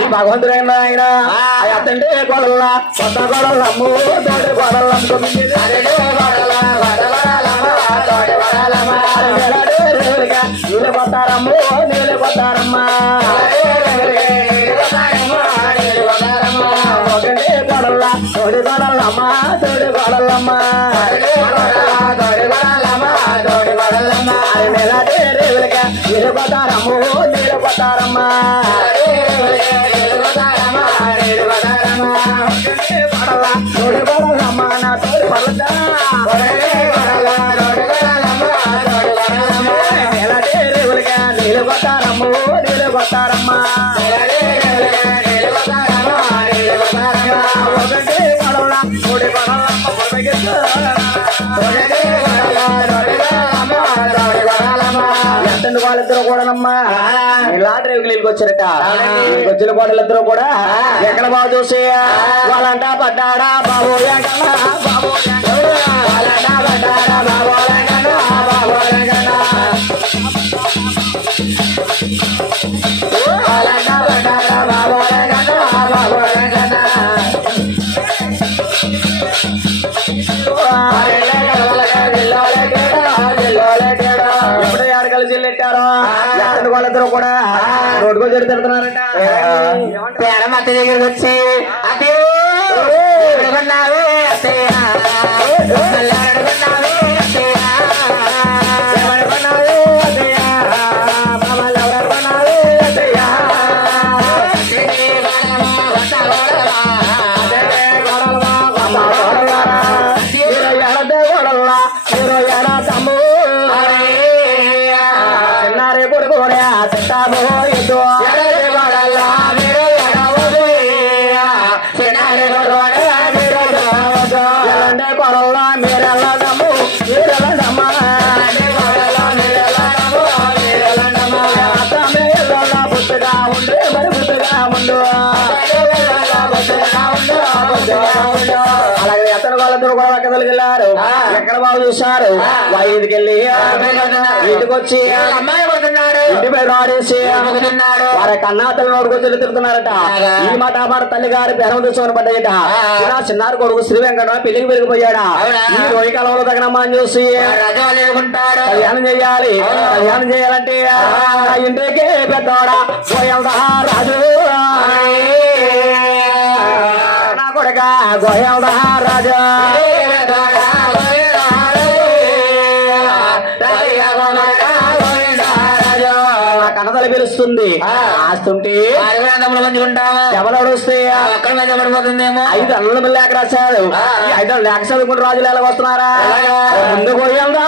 ఈ భగవంతుడైన ఆయన అతంటే గొడవల కొత్త గొడవల తోటి గొడవల నీళ్ళు పోతారమ్ము నీళ్ళు పోతారమ్మా. ఒకటే గొడవల తోడి గొడవలమ్మా. తోడి గొడవలమ్మా. నెలటే రేవులుగా నీళ్ళు పోతారమ్ము. నీళ్ళు వచ్చారట వచ్చిన కోడలిద్దరూ కూడా ఎక్కడ బాగా చూసి వాళ్ళంట పడ్డాడా బాబు బాబు. వాళ్ళంట పడ్డాడా బాబు బాబు. వాళ్ళంట పడ్డాడా బాబు బాబు. ఎప్పుడు ఎవరు కలిసి వెళ్ళెట్టారో? వాళ్ళిద్దరూ కూడా రోడ్డు మీద తిడుతున్నారట. పేరమ్మ అత్త దగ్గరికి వచ్చి అదే అత్తయ్య వెళ్ళారు. ఎక్కడ బాగు చూశారు? వైద్యుకి వెళ్ళి ఇంటికి వచ్చి అమ్మాయి కొడుతున్నాడు ఇంటి మీద ఆడేసి కొడుతున్నాడు వారి కన్నాతలు నోడుకొని తిరుగుతున్నారట. ఈ మాట మన తల్లి గారి బెరం తీసుకొని పడ్డాయట ఇలా చిన్నారు కొడుకు శ్రీ వెంకట పెళ్ళికి పెరిగిపోయాడా? ఈ రోజు కాలంలో తగినమ్మా అని చూసి కళ్యాణం చేయాలి. కళ్యాణం చేయాలంటే ఇంటికి పెద్దవాడా గోయల్దా రాజు. నా కొడుక గోయల్దా ఆస్తుంటే అరవై మంది ఉంటాము ఎవరు వస్తే ఒక్కరి మీద పడిపోతుందేమో ఐదు అన్నుల లేక రాశారు ఐదు లేక చదువుకుంటూ రాజులు ఎలా వస్తున్నారా? ముందు గోయల్దా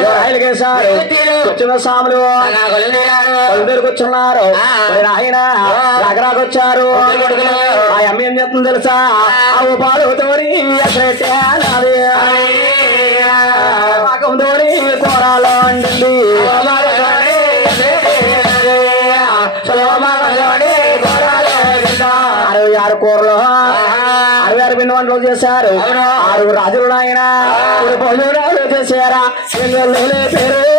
రాజులకి కూర్చున్న సాములు కొలుదూరు కూర్చున్నారు ఆయన రగరాకొచ్చారు ఆ అమ్మ ఏం చెప్తుంది తెలుసా ఆ పాలు తోరి ఎక్కడెట్టే పాకం తోరి కూరలో పిండి వంటలు చేశారు. ఆరుగురు రాజులు చేశారా? పేరు.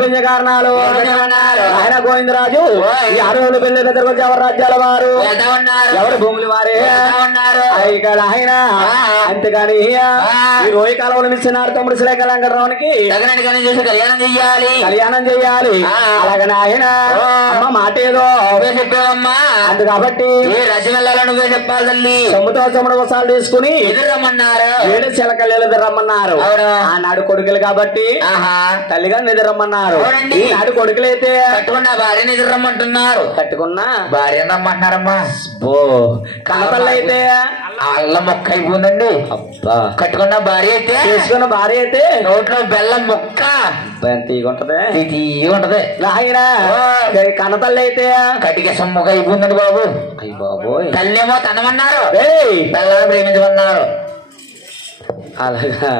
తల్లి కారణాలు. ఆయన గోవిందరాజు ఈ అడవులు పెళ్ళి దగ్గరకు వచ్చి ఎవరు రాజ్యాల వారు? ఎవరు భూములు వారే? ఇక్కడ ఆయన. అంతేగాని. ఈ రోయి కాలంలో ఇస్తున్నారు తమ్ముడు శ్రీకాళ వెంకటరావునికి తగినట్టు కానీ చేసి కళ్యాణం చెయ్యాలి. కళ్యాణం చెయ్యాలి. ఆ. అమ్మ మాట ఏదో. నువ్వే చెప్పావమ్మా. అందు కాబట్టి ఏ రాజ్యం వెళ్ళాలో నువ్వే చెప్పాలి తల్లి. సొమ్ముతో సొమ్ముడు వసాలు తీసుకుని ఎదురు రమ్మన్నారు. ఏడు చిలకలు రమ్మన్నారు. అవును. ఆనాడు కొడుకులు కాబట్టి ఆహా. తల్లిగా నిద్రమ్మన్నారు. ఈనాడు కొడుకులైతే కట్టుకున్న భార్యని ఎదురు రమ్మంటున్నారు. కట్టుకున్నా భార్య రమ్మంటున్నారమ్మా. ఓ కన్నతల్లి అయితే అల్ల మొక్క అయిపోయిందండి. కట్టుకున్న భార్య అయితే? చేసుకున్న భార్య అయితే? నోట్లో బెల్లం మొక్క. నాయనా కన్నతల్లి అయితే? కటిక సొమ్ముక అయిపోయిందండి బాబు. అయ్య బాబోయ్. తల్లేమో తనమన్నారు. పిల్లలు ప్రేమించమన్నారు. అలాగా.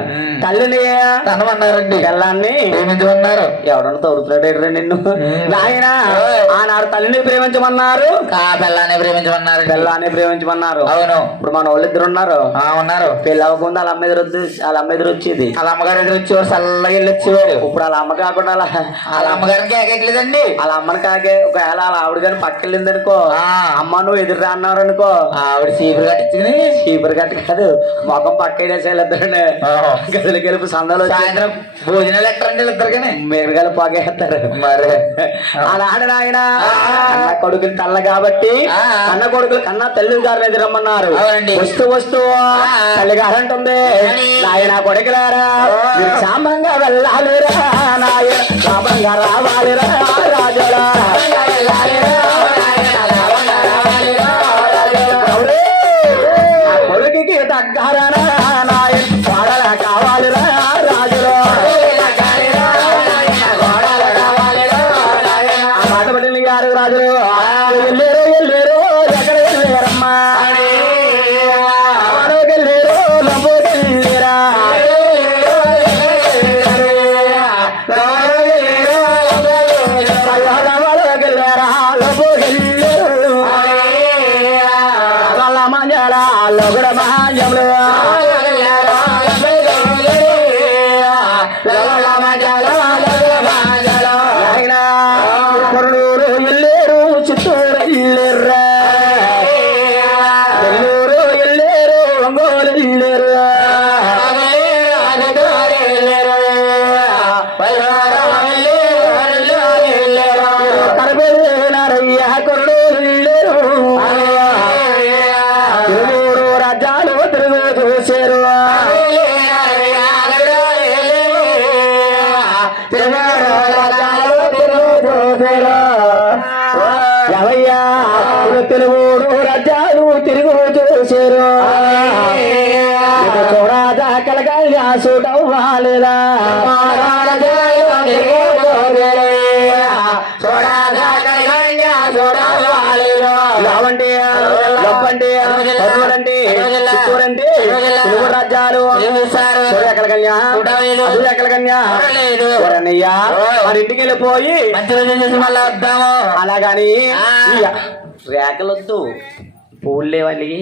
తల్లిని తనమన్నారండి. పిల్లాన్ని ప్రేమించమన్నారు ఎవడన్నా తోడుతున్నాడు నిన్ను? నాయన ఆనాడు తల్లిని ప్రేమించమన్నారు. పిల్లాన్ని ప్రేమించమన్నారండి. పిల్లాన్ని ప్రేమించమన్నారు. అవును. ఇప్పుడు మన వాళ్ళు ఇద్దరు ఉన్నారు ఆ ఉన్నారు. పెళ్ళి అవ్వకుండా వాళ్ళ అమ్మ ఎదురు వాళ్ళ అమ్మ ఎదురు వచ్చేది వాళ్ళ అమ్మగారు ఎదురు వచ్చేవారు చల్లగా వెళ్ళి వచ్చేవారు ఇప్పుడు వాళ్ళ అమ్మ కాకుండా వాళ్ళ వాళ్ళ అమ్మగారికి ఏకెట్లేదండి వాళ్ళ అమ్మని కాకే ఒకవేళ వాళ్ళ ఆవిడ కానీ పక్కెళ్ళింది అనుకో ఆ. అమ్మ నువ్వు ఎదురు అన్నారు అనుకో ఆవిడ చీపురు కట్టించుకుని చీపురు గట్ట కాదు మొఖం పక్కేసేళ్ళిద్దరు గదిలోకి వెళ్ళి సందాలు సాయంత్రం భోజనాలు ఎక్కడండి ఇద్దరికని మేరగాలు పాకేస్తారు మరి. అలా ఆయన? అన్న కొడుకులు తల్ల కాబట్టి. అన్న కొడుకులు కన్నా తల్లి గారిని ఎదురమ్మన్నారు అవునండి. వస్తూ వస్తూ తల్లి గారు అంటుంది? నాయన కొడుకులారా క్షామంగా వెళ్ళాలిరా నాయన. క్షామంగా రావాలిరా రాజులా కొడుకుకి దగ్గరనా కూడా మహాంజములు. తెలుగు రాజ్యాలు. సూర్యకలకన్యా సూర్యకలకన్యా ఎవరన్నయ్యా మన ఇంటికి వెళ్ళిపోయి మంచి రోజు చేసి మళ్ళీ వద్దాము? అలాగని. రేకలొద్దు పూలు లేవాలి